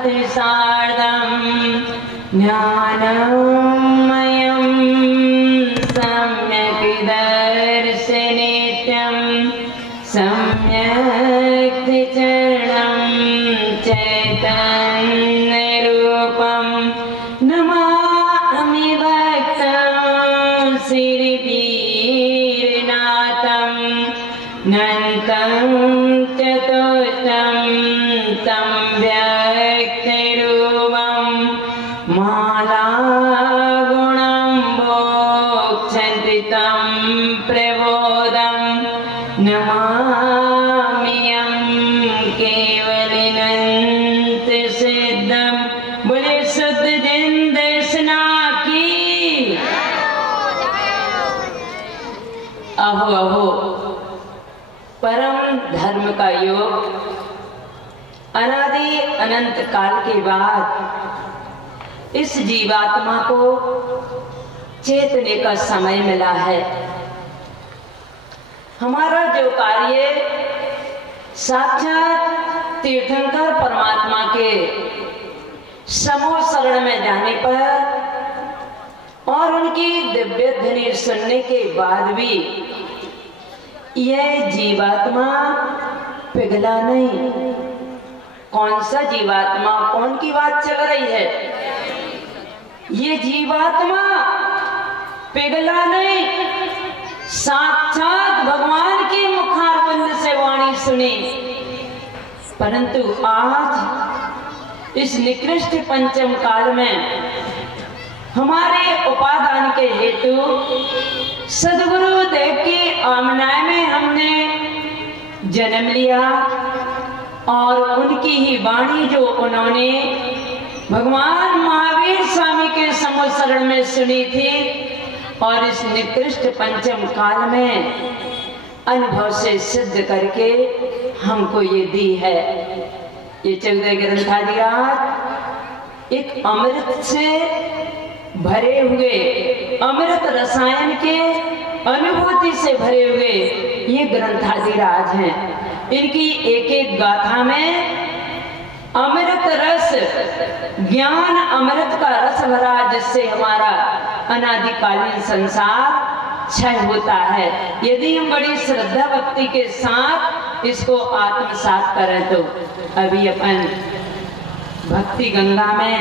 भक्ति सार्धं ज्ञानमयं सम्यक् दर्शनित्यं सम्यक् चरणं चैतन्यरूपं नमामि भक्तं श्रीवीरनाथं नन्तं चतुष्टं तं व्यक्तिरूपं मालागुणं मोक्षन्ति तं प्रबोधं नमाम्यहं केवलानन्द सिद्धं। बोले शुद्ध दिन दर्शना की। अहो अहो परम धर्म का योग अनादि अनंत काल के बाद इस जीवात्मा को चेतने का समय मिला है। हमारा जो कार्य साक्षात तीर्थंकर परमात्मा के समूह शरण में जाने पर और उनकी दिव्य ध्वनि सुनने के बाद भी यह जीवात्मा पिघला नहीं। कौन सा जीवात्मा, कौन की बात चल रही है? ये जीवात्मा पिघला नहीं, साक्षात भगवान की मुखारविंद से वाणी सुनी। परंतु आज इस निकृष्ट पंचम काल में हमारे उपादान के हेतु सद्गुरु देव की आमनाय में हमने जन्म लिया और उनकी ही वाणी जो उन्होंने भगवान महावीर स्वामी के समूह शरण में सुनी थी और इस निकृष्ट पंचम काल में अनुभव से सिद्ध करके हमको ये दी है। ये 14 ग्रंथादिराज एक अमृत से भरे हुए, अमृत रसायन के अनुभूति से भरे हुए ये ग्रंथादिराज हैं। इनकी एक एक गाथा में अमृत रस, ज्ञान अमृत का रस भरा, जिससे हमारा अनादिकालीन संसार क्षय होता है। यदि हम बड़ी श्रद्धा भक्ति के साथ इसको आत्मसात करें तो अभी अपन भक्ति गंगा में,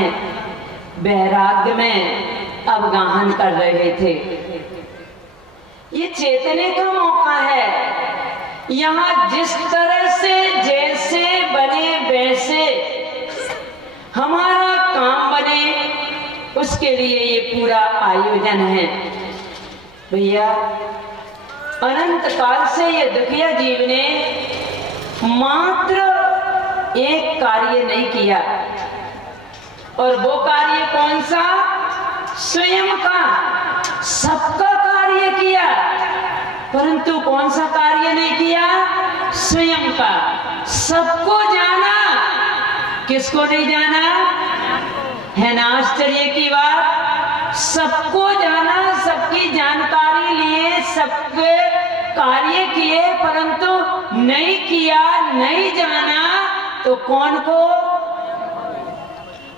वैराग्य में अवगाहन कर रहे थे। ये चेतने का मौका है। यहाँ जिस तरह से जैसे बने वैसे हमारा काम बने, उसके लिए ये पूरा आयोजन है। भैया अनंत काल से ये दुखिया जीव ने मात्र एक कार्य नहीं किया, और वो कार्य कौन सा? स्वयं का, सबका कार्य किया, परंतु कौन सा कार्य नहीं किया? स्वयं का। सबको जाना, किसको नहीं जाना? है ना आश्चर्य की बात? सबको जाना, सबकी जानकारी लिए, सबके कार्य किए, परंतु नहीं किया, नहीं जाना तो कौन को?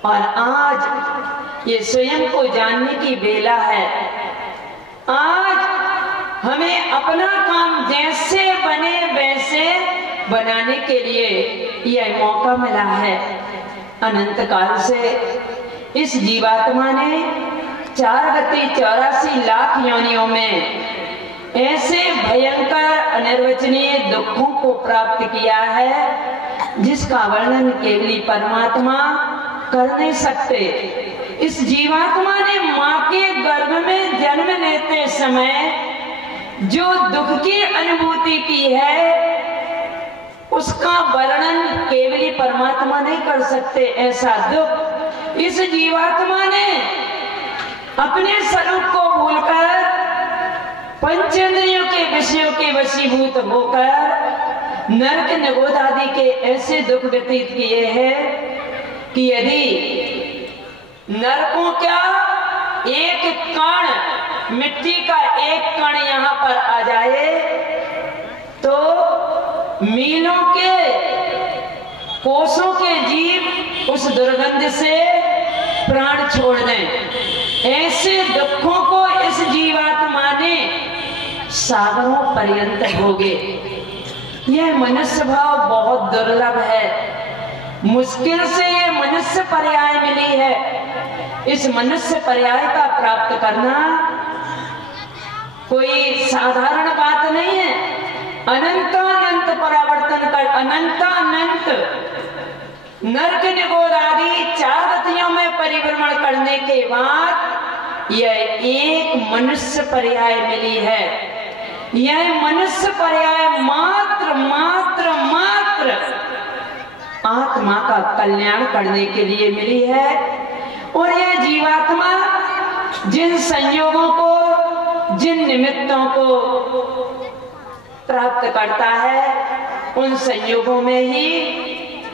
और आज ये स्वयं को जानने की बेला है। आज हमें अपना काम जैसे बने वैसे बनाने के लिए यह मौका मिला है। अनंत काल से इस जीवात्मा ने 84 लाख योनियों में ऐसे भयंकर अनिर्वचनीय दुखों को प्राप्त किया है जिसका वर्णन केवल परमात्मा कर नहीं सकते। इस जीवात्मा ने मां के गर्भ में जन्म लेते समय जो दुख की अनुभूति की है उसका वर्णन केवल परमात्मा नहीं कर सकते। ऐसा दुख इस जीवात्मा ने अपने स्वरूप को भूलकर पंचेंद्रियों के विषयों के वशीभूत होकर नरक निगोद आदि के ऐसे दुख व्यतीत किए हैं कि यदि नरकों क्या एक कण, मिट्टी का एक कण यहाँ पर आ जाए तो मीलों के कोसों के जीव उस दुर्गंध से प्राण छोड़ दें। ऐसे दुखों को इस जीवात्मा ने सागरों पर्यंत भोगे। यह मनुष्य भाव बहुत दुर्लभ है, मुश्किल से ये मनुष्य पर्याय मिली है। इस मनुष्य पर्याय का प्राप्त करना कोई साधारण बात नहीं है। अनंतानंत परावर्तन कर, अनंतानंत नरक निगोद आदि 4 गतियों में परिभ्रमण करने के बाद यह एक मनुष्य पर्याय मिली है। यह मनुष्य पर्याय मात्र मात्र मात्र आत्मा का कल्याण करने के लिए मिली है। और यह जीवात्मा जिन संयोगों को, जिन निमित्तों को प्राप्त करता है, उन संयोगों में ही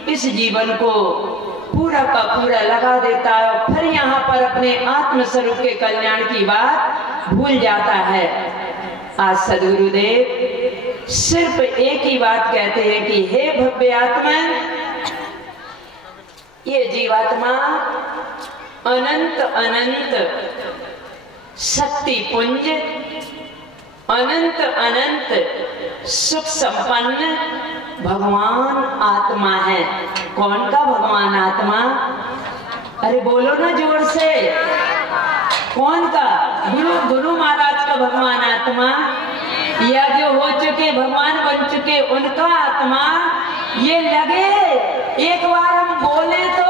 इस जीवन को पूरा का पूरा लगा देता है और फिर यहाँ पर अपने आत्म स्वरूप के कल्याण की बात भूल जाता है। आज सद्गुरुदेव सिर्फ एक ही बात कहते हैं कि हे भव्य आत्मा, ये जीवात्मा अनंत अनंत शक्ति पुंज, अनंत अनंत सुख संपन्न भगवान आत्मा है। कौन का भगवान आत्मा? अरे बोलो ना जोर से, कौन का? गुरु महाराज का भगवान आत्मा, या जो हो चुके भगवान बन चुके उनका आत्मा? ये लगे एक बार हम बोले तो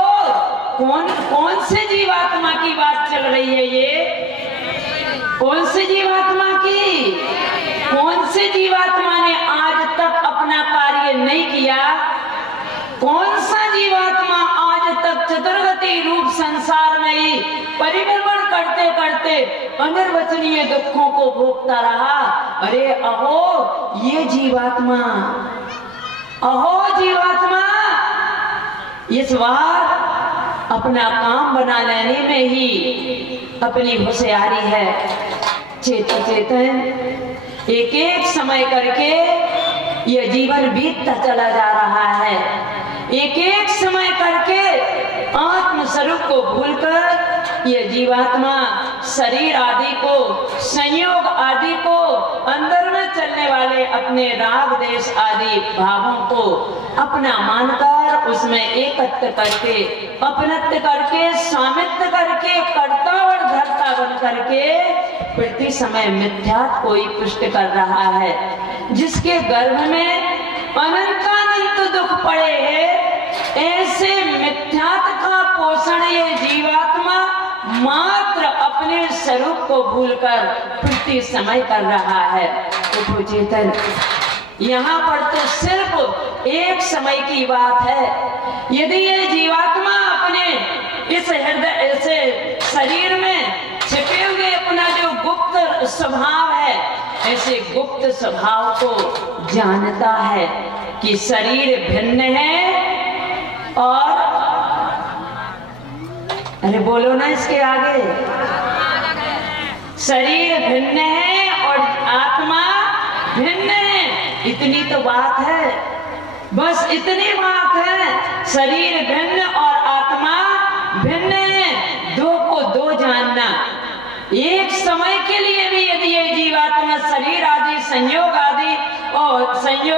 कौन से जीवात्मा की बात चल रही है? ये कौन से जीवात्मा की? कौन से जीवात्मा ने आज तक अपना कार्य नहीं किया? कौन सा जीवात्मा आज तक चतुर्गति रूप संसार में ही परिभ्रमण करते करते अनिर्वचनीय दुखों को भोगता रहा? अरे अहो ये जीवात्मा, अहो जीवात्मा, इस बार अपना काम बना लेने में ही अपनी होशियारी है। चेतन चेतन एक एक समय करके यह जीवन बीतता चला जा रहा है। एक एक समय करके आत्म स्वरूप को भूलकर यह जीवात्मा शरीर आदि को, संयोग आदि को, अंदर में चलने वाले अपने राग देश आदि भावों को अपना मानकर उसमें एकत्र करके, अपनत्व करके, स्वामित्व करके, कर्ता और धर्ता बन करके प्रति समय मिथ्यात्व को ही पुष्ट कर रहा है। जिसके गर्भ में अनंतानंत दुख पड़े हैं, ऐसे मिथ्यात्व का पोषण ये जीवात्मा मात्र अपने स्वरूप को भूलकर प्रति समय कर रहा है। तो चेतन यहाँ पर तो सिर्फ एक समय की बात है। यदि ये जीवात्मा अपने इस हृदय से शरीर में छिपे हुए अपना जो गुप्त स्वभाव है, ऐसे गुप्त स्वभाव को जानता है कि शरीर भिन्न है और अरे बोलो ना इसके आगे, शरीर भिन्न है और आत्मा भिन्न है। इतनी तो बात है, बस इतनी बात है। शरीर भिन्न और आत्मा भिन्न है, दो को दो जानना। एक समय के लिए भी यदि ये जीवात्मा शरीर आदि संयोग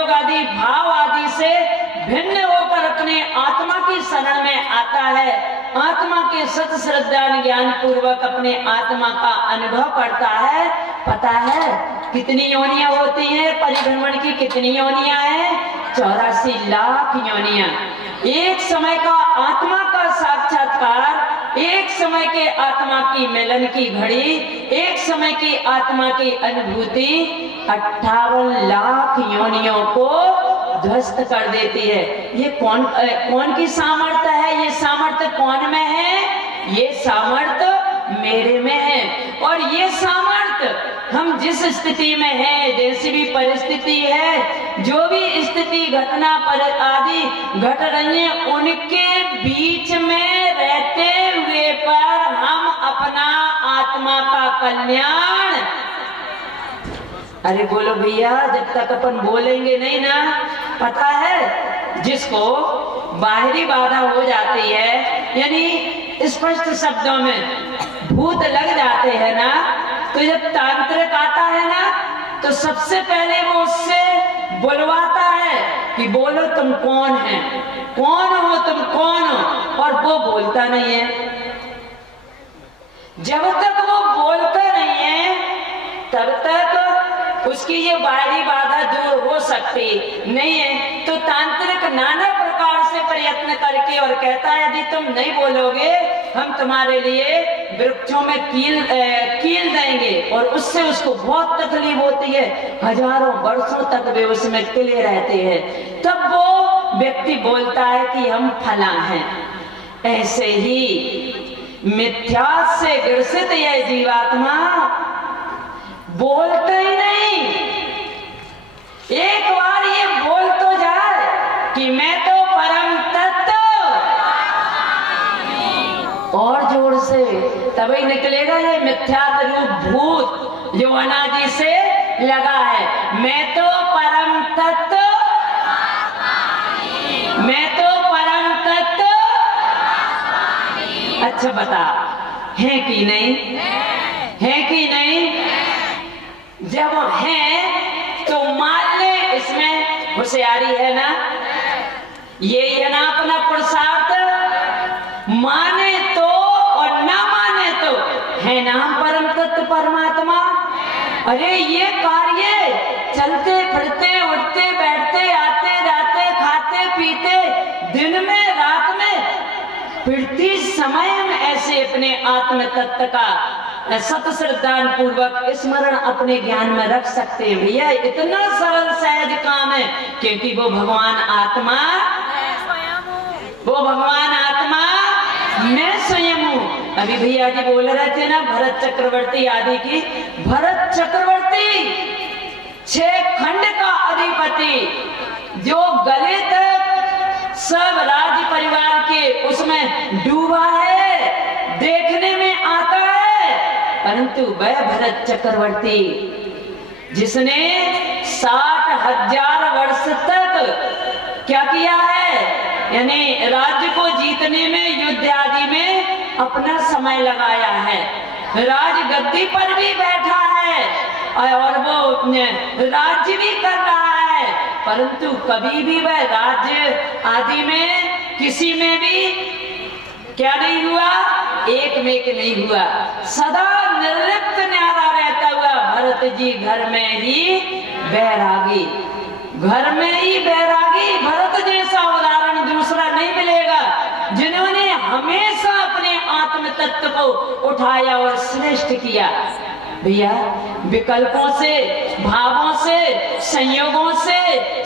आदि भाव आदि से भिन्न होकर अपने आत्मा की शरण में आता है, आत्मा के सत श्रद्धा ज्ञान पूर्वक अपने आत्मा का अनुभव करता है, पता है कितनी योनियां होती हैं, परिभ्रमण की कितनी योनियां हैं? 84 लाख योनियां। एक समय का आत्मा का साक्षात्कार, एक समय के आत्मा की मिलन की घड़ी, एक समय की आत्मा की अनुभूति 58 लाख योनियों को ध्वस्त कर देती है। ये कौन की सामर्थ्य है? ये सामर्थ्य कौन में है? ये सामर्थ्य मेरे में है। और ये सामर्थ्य हम जिस स्थिति में है, जैसी भी परिस्थिति है, जो भी स्थिति घटना पर आदि घट रही है, उनके बीच में रहते हुए पर हम अपना आत्मा का कल्याण, अरे बोलो भैया, जब तक अपन बोलेंगे नहीं ना, पता है जिसको बाहरी बाधा हो जाती है, यानी स्पष्ट शब्दों में भूत लग जाते हैं ना, तो जब तांत्रिक आता है ना तो सबसे पहले वो उससे बुलवाता है कि बोलो तुम कौन है, कौन हो तुम, कौन हो, और वो बोलता नहीं है। जब तक वो बोलता नहीं है तब तक उसकी ये बाहरी बाधा दूर हो सकती नहीं है। तो तांत्रिक नाना प्रकार से प्रयत्न करके और कहता है यदि तुम नहीं बोलोगे हम तुम्हारे लिए वृक्षों में कील देंगे, और उससे उसको बहुत तकलीफ होती है, हजारों वर्षों तक वे उसमें किले रहते हैं। तब वो व्यक्ति बोलता है कि हम फला हैं। ऐसे ही मिथ्या से ग्रसित यह जीवात्मा बोलते ही नहीं, एक बार ये बोल तो जाए कि मैं तो परम तत्व, और जोर से तभी निकलेगा ये मिथ्यात्व रूप भूत जो अनादि से लगा है। मैं तो परम तत्व, मैं तो परम तत्व। अच्छा बता, है कि नहीं, है कि नहीं? जब है तो मान ले, इसमें होशियारी है ना, ये है ना अपना पुरुषार्थ, माने तो और ना माने तो है ना परम तत्व परमात्मा। अरे ये कार्य चलते फिरते उठते बैठते आते जाते खाते पीते दिन में रात में फिरती समय हम ऐसे अपने आत्म तत्व का सत श्रद्धान पूर्वक स्मरण अपने ज्ञान में रख सकते हैं। भैया इतना सरल सहज काम है, क्योंकि वो भगवान आत्मा, वो भगवान आत्मा मैं स्वयं हूँ। अभी भैया जी बोल रहे थे ना भरत चक्रवर्ती आदि की, भरत चक्रवर्ती 6 खंड का अधिपति जो गले तक सब राज्य परिवार के उसमें डूबा है, देखने में आता है, परंतु वह भरत चक्रवर्ती जिसने 60,000 वर्ष तक क्या किया है, यानी राज्य को जीतने में युद्ध आदि में अपना समय लगाया है, राज गद्दी पर भी बैठा है और वो राज्य भी कर रहा है, परंतु कभी भी वह राज्य आदि में किसी में भी क्या नहीं हुआ, एक में एक नहीं हुआ, सदा निर्लिप्त न्यारा रहता हुआ भरत जी घर में ही बैरागी, घर में ही बैरागी। भरत जैसा उदाहरण दूसरा नहीं मिलेगा, जिन्होंने हमेशा अपने आत्म तत्व को उठाया और श्रेष्ठ किया। भैया विकल्पों से, भावों से, संयोगों से,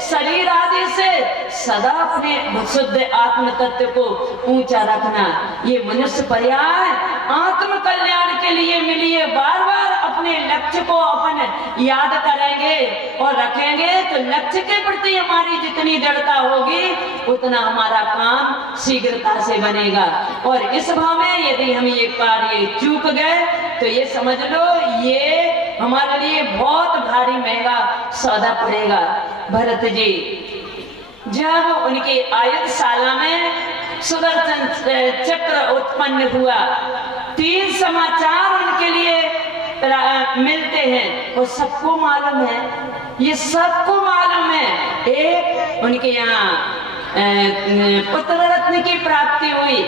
शरीर आदि से सदा अपने शुद्ध आत्म तत्व को ऊंचा रखना, ये मनुष्य पर्याय आत्म कल्याण के लिए मिली है। बार बार अपने लक्ष्य को अपन याद करेंगे और रखेंगे तो लक्ष्य के प्रति हमारी जितनी दृढ़ता होगी उतना हमारा काम शीघ्रता से बनेगा। और इस भाव में यदि हम ये कार्य चूक गए तो ये समझ लो ये हमारे लिए बहुत भारी महंगा सौदा पड़ेगा। भरत जी जब उनकी आयुधशाला में सुदर्शन चक्र उत्पन्न हुआ, 3 समाचार उनके लिए मिलते हैं और सबको मालूम है, ये सबको मालूम है। एक उनके यहाँ पुत्र रत्न की प्राप्ति हुई,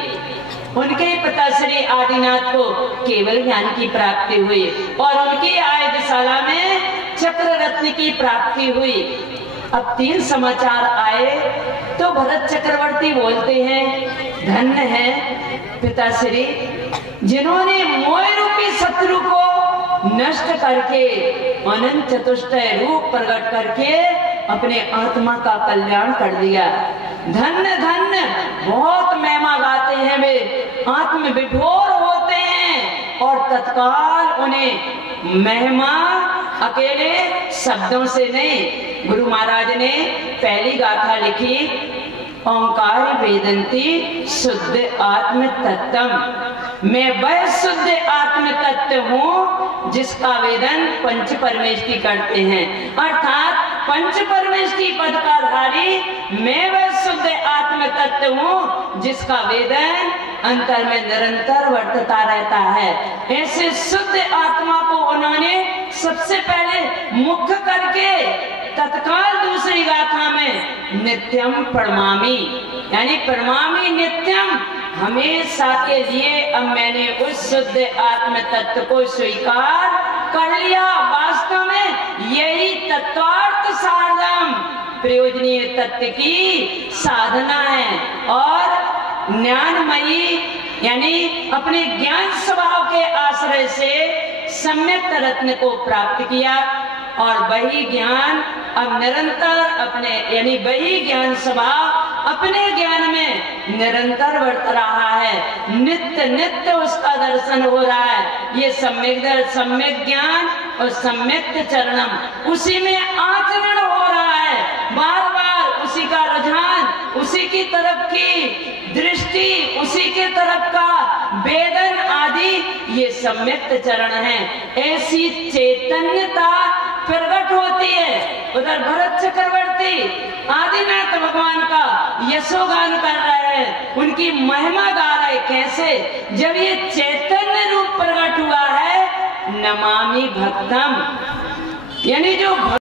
उनके पिता श्री आदिनाथ को केवल ज्ञान की प्राप्ति हुई और उनकी आयुधशाला में चक्र रत्न की प्राप्ति हुई। अब 3 समाचार आए तो भरत चक्रवर्ती बोलते हैं धन्य है पिताश्री जिन्होंने मोह रूपी शत्रु को नष्ट करके अनंत चतुष्टय रूप प्रकट करके अपने आत्मा का कल्याण कर दिया। धन्य धन्य, बहुत महिमा गाते हैं वे, आत्म विभोर होते हैं और तत्काल उन्हें महिमा अकेले शब्दों से नहीं। गुरु महाराज ने पहली गाथा लिखी ओंकार वेदंती शुद्ध आत्म तत्व, मैं वह शुद्ध आत्म तत्व हूँ जिसका वेदन पंच परमेष्टि करते हैं। अर्थात पंच परमेष्टि पद का धारी मैं वह शुद्ध आत्म तत्व हूँ जिसका वेदन अंतर में निरंतर वर्तता रहता है। ऐसे शुद्ध आत्मा को उन्होंने सबसे पहले मुख्य करके तत्काल दूसरी गाथा में नित्यम प्रणमामि, यानी प्रणमामि नित्यम, हमेशा के लिए अब मैंने उस शुद्ध आत्म तत्व को स्वीकार कर लिया। वास्तव में यही तत्वार्थ साधन प्रयोजनीय तत्व की साधना है। और ज्ञानमयी यानी अपने ज्ञान स्वभाव के आश्रय से सम्यक रत्न को प्राप्त किया और वही ज्ञान अब निरंतर अपने यानी वही ज्ञान स्वभाव अपने ज्ञान में निरंतर बढ़ रहा है। नित्य नित्य उसका दर्शन हो रहा है। ये सम्यक ज्ञान और सम्यक चरणम उसी में आचरण हो रहा है। बार बार उसी का रुझान, उसी की तरफ की दृष्टि, उसी के तरफ का वेदन आदि ये सम्यक चरण है। ऐसी चैतन्यता प्रकट होती है। उधर भरत चक्रवर्ती आदिनाथ भगवान का यशोगान कर रहे हैं, उनकी महिमा गा रहे। कैसे? जब ये चैतन्य रूप प्रकट हुआ है, नमामि भक्तम, यानी जो